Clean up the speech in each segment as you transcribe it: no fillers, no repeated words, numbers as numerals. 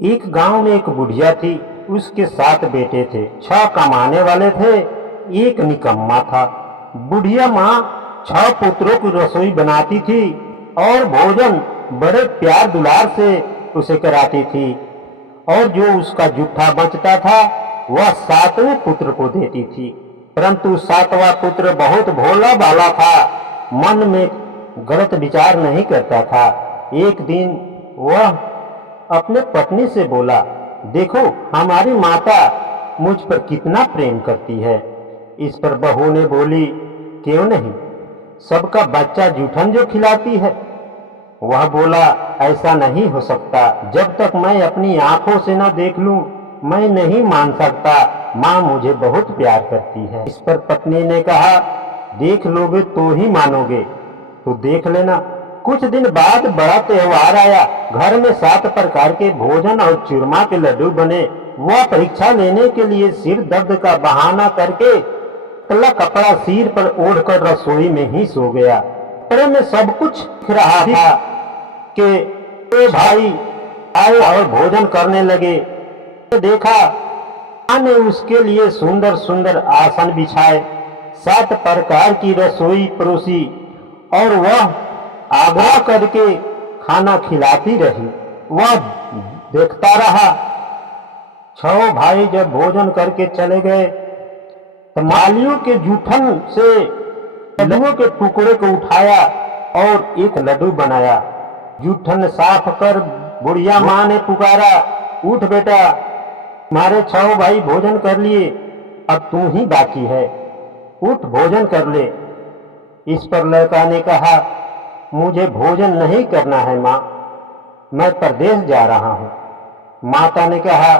एक गांव में एक बुढ़िया थी। उसके 7 बेटे थे। 6 कमाने वाले थे, एक निकम्मा था। बुढ़िया माँ 6 पुत्रों की रसोई बनाती थी और भोजन बड़े प्यार दुलार से उसे कराती थी। और जो उसका जूठा बचता था वह 7वें पुत्र को देती थी। परंतु 7वां पुत्र बहुत भोला भाला था, मन में गलत विचार नहीं करता था। एक दिन वह अपने पत्नी से बोला, देखो हमारी माता मुझ पर कितना प्रेम करती है। इस पर बहू ने बोली, क्यों नहीं, सबका बच्चा जूठन जो खिलाती है। वह बोला, ऐसा नहीं हो सकता, जब तक मैं अपनी आंखों से न देख लूं मैं नहीं मान सकता। माँ मुझे बहुत प्यार करती है। इस पर पत्नी ने कहा, देख लोगे तो ही मानोगे, तो देख लेना। कुछ दिन बाद बड़ा त्योहार आया। घर में 7 प्रकार के भोजन और चूरमा के लड्डू बने। वह परीक्षा लेने के लिए सिर दर्द का बहाना करके पतला कपड़ा सिर पर ओढ़कर रसोई में ही सो गया। कपड़े में सब कुछ दिख रहा था कि भाई आए और भोजन करने लगे। देखा माँ ने उसके लिए सुंदर सुंदर आसन बिछाए, 7 प्रकार की रसोई परोसी और वह आग्रह करके खाना खिलाती रही। वह देखता रहा। 6 भाई जब भोजन करके चले गए तो मालियों के जूठन से लड्डुओं के टुकड़े को उठाया और एक लड्डू बनाया। जूठन साफ कर बुढ़िया माँ ने पुकारा, उठ बेटा, तुम्हारे 6 भाई भोजन कर लिए, अब तू ही बाकी है, उठ भोजन कर ले। इस पर लड़का ने कहा, मुझे भोजन नहीं करना है माँ, मैं परदेश जा रहा हूँ। माता ने कहा,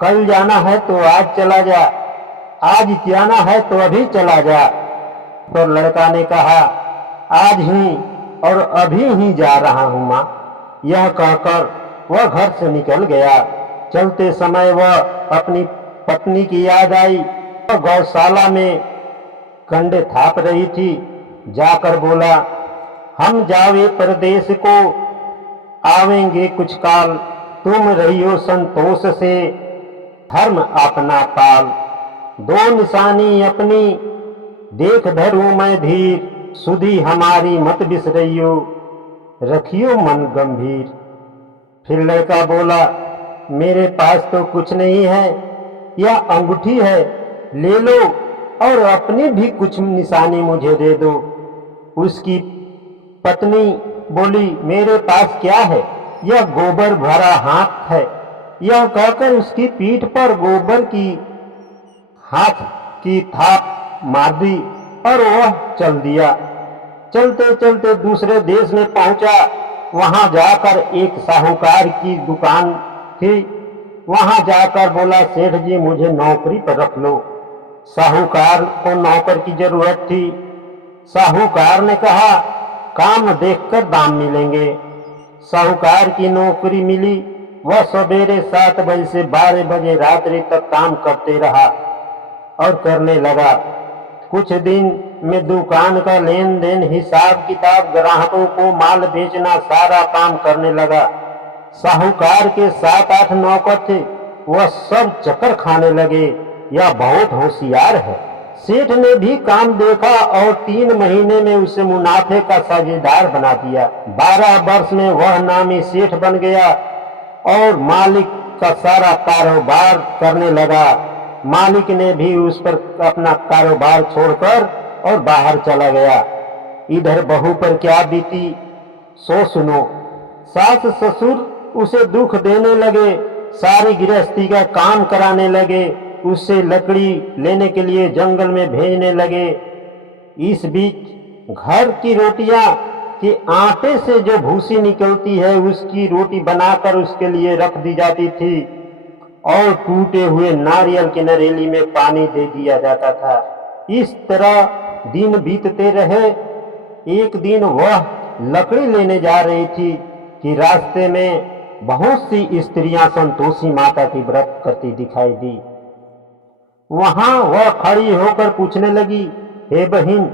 कल जाना है तो आज चला जा, आज जाना है तो अभी चला जा। तो लड़का ने कहा, आज ही और अभी ही जा रहा हूँ माँ। यह कहकर वह घर से निकल गया। चलते समय वह अपनी पत्नी की याद आई। वह गौशाला में कंडे थाप रही थी। जाकर बोला, हम जावे परदेश को, आवेंगे कुछ काल, तुम रहियो संतोष से, धर्म अपना पाल। 2 निशानी अपनी देख धरूं मैं धीर, सुधी हमारी मत बिसरइयो, रखियो मन गंभीर। फिर लड़का बोला, मेरे पास तो कुछ नहीं है, यह अंगूठी है, ले लो और अपनी भी कुछ निशानी मुझे दे दो। उसकी पत्नी बोली, मेरे पास क्या है, यह गोबर भरा हाथ है। यह कहकर उसकी पीठ पर गोबर की हाथ की थाप मार दी और वह चल दिया। चलते चलते दूसरे देश में पहुंचा। वहां जाकर एक साहूकार की दुकान थी। वहां जाकर बोला, सेठ जी मुझे नौकरी पर रख लो। साहूकार को नौकर की जरूरत थी। साहूकार ने कहा, काम देखकर दाम मिलेंगे। साहूकार की नौकरी मिली। वह सवेरे 7 बजे से 12 बजे रात्रि तक काम करते रहा और करने लगा। कुछ दिन में दुकान का लेन देन, हिसाब किताब, ग्राहकों को माल बेचना, सारा काम करने लगा। साहूकार के 7-8 नौकर थे, वह सब चक्कर खाने लगे, यह बहुत होशियार है। सेठ ने भी काम देखा और 3 महीने में उसे मुनाफे का साझेदार बना दिया। 12 वर्ष में वह नामी सेठ बन गया और मालिक का सारा कारोबार करने लगा। मालिक ने भी उस पर अपना कारोबार छोड़कर और बाहर चला गया। इधर बहू पर क्या बीती सो सुनो। सास ससुर उसे दुख देने लगे, सारी गृहस्थी का काम कराने लगे, उससे लकड़ी लेने के लिए जंगल में भेजने लगे। इस बीच घर की रोटियां के आटे से जो भूसी निकलती है उसकी रोटी बनाकर उसके लिए रख दी जाती थी और टूटे हुए नारियल की नरेली में पानी दे दिया जाता था। इस तरह दिन बीतते रहे। एक दिन वह लकड़ी लेने जा रही थी कि रास्ते में बहुत सी स्त्रियां संतोषी माता की व्रत करती दिखाई दी। वहां वह खड़ी होकर पूछने लगी, हे बहन,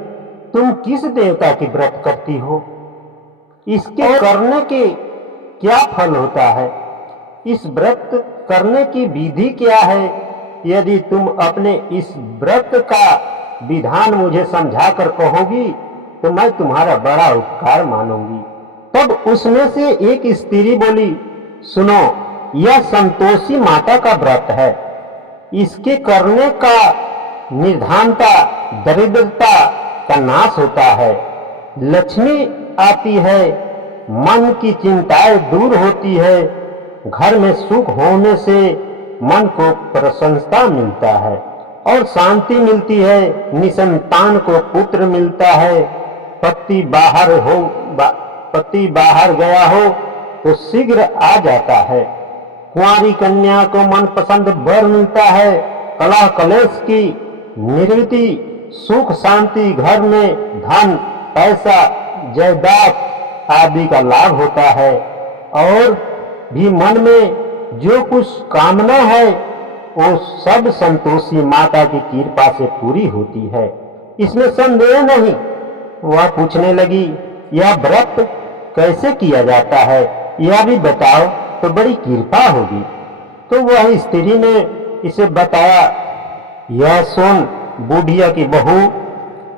तुम किस देवता की व्रत करती हो? इसके करने के क्या फल होता है? इस व्रत करने की विधि क्या है? यदि तुम अपने इस व्रत का विधान मुझे समझाकर कहोगी तो मैं तुम्हारा बड़ा उपकार मानूंगी। तब उसमें से एक स्त्री बोली, सुनो, यह संतोषी माता का व्रत है। इसके करने का निर्धनता, दरिद्रता का नाश होता है, लक्ष्मी आती है, मन की चिंताएं दूर होती है, घर में सुख होने से मन को प्रसन्नता मिलता है और शांति मिलती है, निसंतान को पुत्र मिलता है, पति बाहर गया हो तो शीघ्र आ जाता है, कुंवारी कन्या को मनपसंद वर मिलता है, कलह कलेश की निवृत्ति, सुख शांति, घर में धन पैसा जायदाद आदि का लाभ होता है, और भी मन में जो कुछ कामना है वो सब संतोषी माता की कृपा से पूरी होती है, इसमें संदेह नहीं। वह पूछने लगी, यह व्रत कैसे किया जाता है, यह भी बताओ तो बड़ी कृपा होगी। तो वह स्त्री ने इसे बताया। यह सुन बुढ़िया की बहू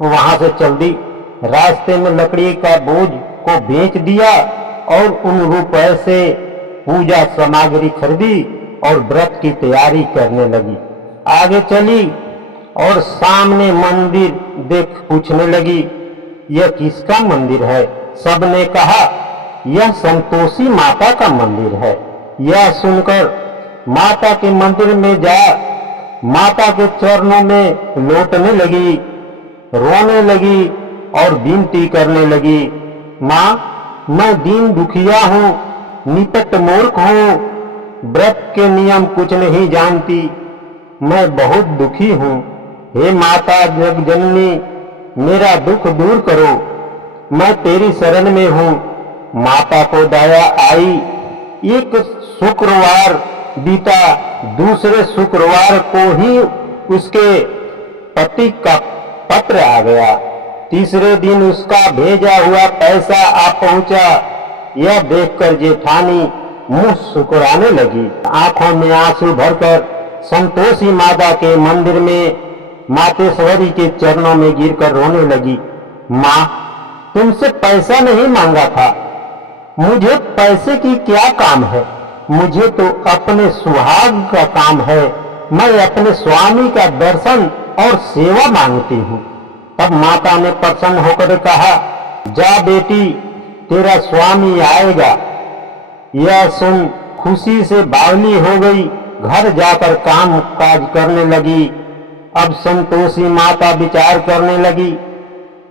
वहां से चल दी, रास्ते में लकड़ी का बोझ को बेच दिया और उन रुपए से पूजा सामग्री खरीदी और व्रत की तैयारी करने लगी। आगे चली और सामने मंदिर देख पूछने लगी, यह किसका मंदिर है? सबने कहा, यह संतोषी माता का मंदिर है। यह सुनकर माता के मंदिर में जा माता के चरणों में लौटने लगी, रोने लगी और विनती करने लगी, माँ, मैं दीन दुखिया हूँ, निपट मूर्ख हूँ, व्रत के नियम कुछ नहीं जानती, मैं बहुत दुखी हूँ। हे माता जगजननी, मेरा दुख दूर करो, मैं तेरी शरण में हूँ। माता को दया आई। एक शुक्रवार बीता, दूसरे शुक्रवार को ही उसके पति का पत्र आ गया, तीसरे दिन उसका भेजा हुआ पैसा आ पहुंचा। यह देखकर जेठानी मुंह सुकुराने लगी, आंखों में आंसू भरकर संतोषी माता के मंदिर में मातेश्वरी के चरणों में गिरकर रोने लगी। माँ, तुमसे पैसा नहीं मांगा था, मुझे पैसे की क्या काम है, मुझे तो अपने सुहाग का काम है, मैं अपने स्वामी का दर्शन और सेवा मांगती हूँ। तब माता ने प्रसन्न होकर कहा, जा बेटी, तेरा स्वामी आएगा। यह सुन खुशी से बावली हो गई, घर जाकर काम काज करने लगी। अब संतोषी माता विचार करने लगी,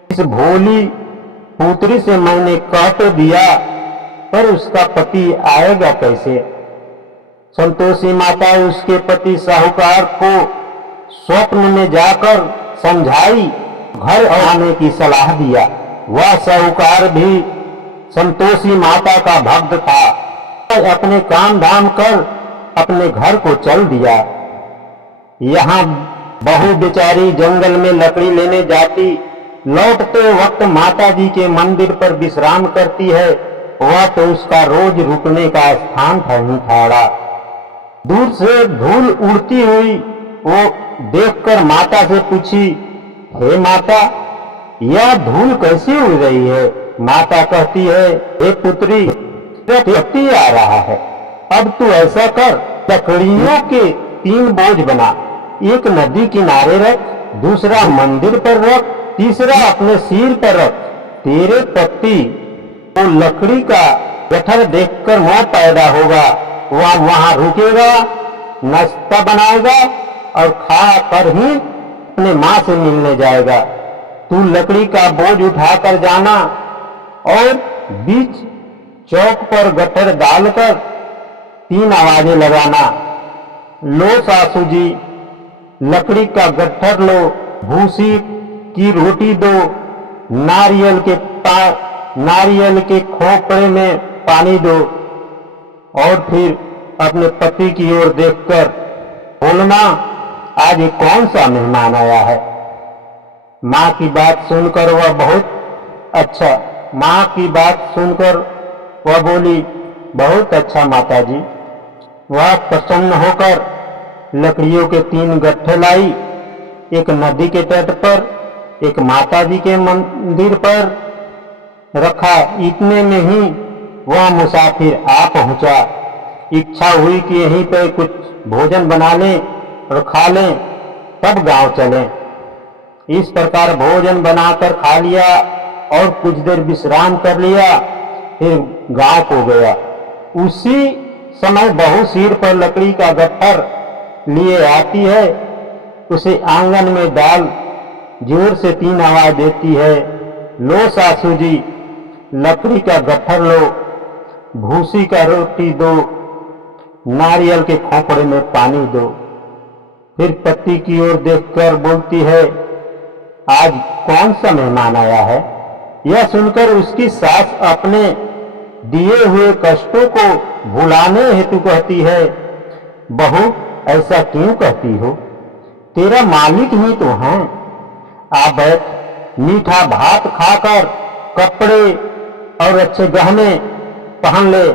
इस भोली पुत्री से मैंने कह तो दिया, पर उसका पति आएगा कैसे? संतोषी माता उसके पति साहूकार को स्वप्न में जाकर समझाई, घर आने की सलाह दिया। वह साहूकार भी संतोषी माता का भक्त था, अपने काम धाम कर अपने घर को चल दिया। यहाँ बहू बेचारी जंगल में लकड़ी लेने जाती, लौटते वक्त माता जी के मंदिर पर विश्राम करती है। वह तो उसका रोज रुकने का स्थान नहीं था। दूर से धूल उड़ती हुई वो देखकर माता से पूछी, हे माता, यह धूल कैसी उड़ रही है? माता कहती है, हे पुत्री, पति आ रहा है, अब तू ऐसा कर, लकड़ियों के 3 बोझ बना, एक नदी किनारे रख, दूसरा मंदिर पर रख, तीसरा अपने सिर पर रख। तेरे पति को लकड़ी का गट्ठर देखकर मोह पैदा होगा, वह वहां रुकेगा, नाश्ता बनाएगा और खा कर ही अपने माँ से मिलने जाएगा। तू लकड़ी का बोझ उठाकर जाना और बीच चौक पर गट्ठर डालकर 3 आवाजें लगाना, लो सासू जी, लकड़ी का गट्ठर लो, भूसी की रोटी दो, नारियल के खोपड़े में पानी दो, और फिर अपने पति की ओर देखकर बोलना, आज ये कौन सा मेहमान आया है? माँ की बात सुनकर वह बोली, बहुत अच्छा माता जी, वह प्रसन्न होकर लकड़ियों के 3 गट्ठे लाई, एक नदी के तट पर, एक माता जी के मंदिर पर रखा। इतने में ही वह मुसाफिर आ पहुंचा। इच्छा हुई कि यहीं पर कुछ भोजन बना लें और खा लें, तब गांव चलें। इस प्रकार भोजन बनाकर खा लिया और कुछ देर विश्राम कर लिया, फिर गांव को गया। उसी समय बहू सिर पर लकड़ी का गट्ठर लिए आती है। उसे आंगन में डाल जोर से 3 आवाज देती है, लो सासू जी, लकड़ी का गट्ठर लो, भूसी का रोटी दो, नारियल के खोपड़े में पानी दो। फिर पति की ओर देखकर बोलती है, आज कौन सा मेहमान आया है? यह सुनकर उसकी सास अपने दिए हुए कष्टों को भुलाने हेतु कहती है, बहू ऐसा क्यों कहती हो? तेरा मालिक ही तो है। आ बैठ, मीठा भात खाकर कपड़े और अच्छे गहने पहन ले।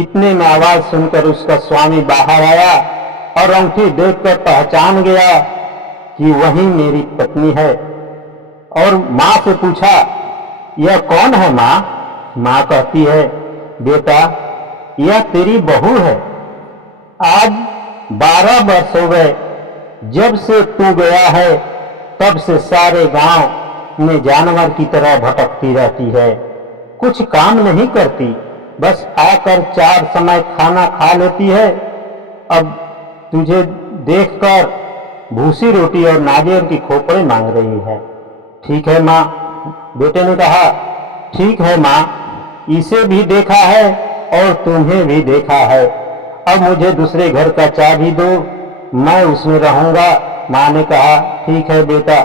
इतने में आवाज सुनकर उसका स्वामी बाहर आया और अंगूठी देखकर पहचान गया कि वही मेरी पत्नी है, और माँ से पूछा, यह कौन है माँ? माँ कहती है, बेटा यह तेरी बहू है। आज 12 वर्ष हो गए जब से तू गया है, तब से सारे गांव में जानवर की तरह भटकती रहती है, कुछ काम नहीं करती, बस आकर 4 समय खाना खा लेती है। अब तुझे देखकर भूसी रोटी और नारियल की खोपड़े मांग रही है। ठीक है माँ, बेटे ने कहा, ठीक है माँ, इसे भी देखा है और तुम्हें भी देखा है। अब मुझे दूसरे घर का चाबी दो, मैं उसमें रहूंगा। माँ ने कहा, ठीक है बेटा,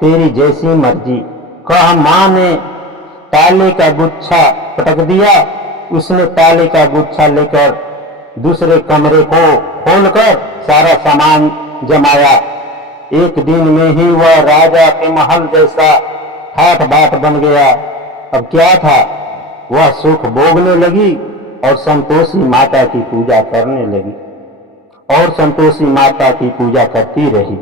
तेरी जैसी मर्जी। कहा माँ ने ताले का गुच्छा पटक दिया। उसने ताले का गुच्छा लेकर दूसरे कमरे को खोलकर सारा सामान जमाया। एक दिन में ही वह राजा के महल जैसा ठाठ बाट बन गया। अब क्या था, वह सुख भोगने लगी और संतोषी माता की पूजा करने लगी और संतोषी माता की पूजा करती रही।